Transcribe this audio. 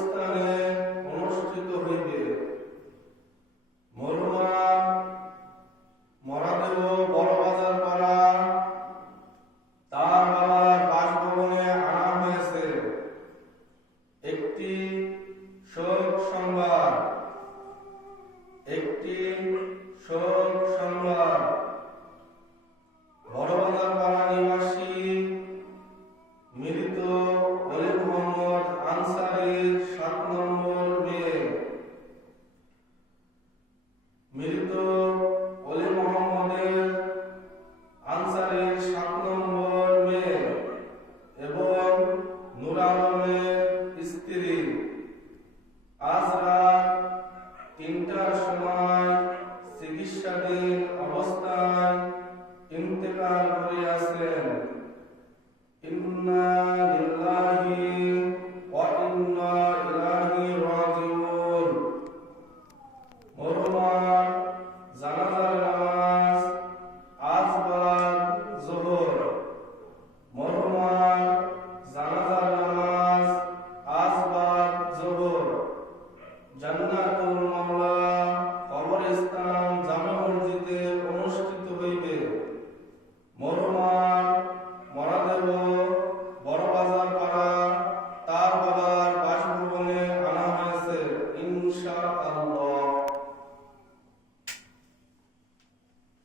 স্থানে অনুষ্ঠিত হইবে। মরহুমা মরাদেহ বড়বাজার পাড়া তার বাবার বাসভবনে আনা হয়েছে। একটি শোক সংবাদ, একটি শোক সংবাদ। বড়বাজার পাড়া নিবাসী মৃত অলি মোহাম্মদ আনসারীর 7 নম্বর মেয়ে। মৃত অলি মোহাম্মদের আনসারীর 7 নম্বর মেয়ে এবং নূর আলমের স্ত্রী আজ রাত 3টার সময় চিকিৎসাধীন অবস্থায় ইন্তেকাল করিয়াছেন। ইন্না লিল্লাহি ওয়া ইন্না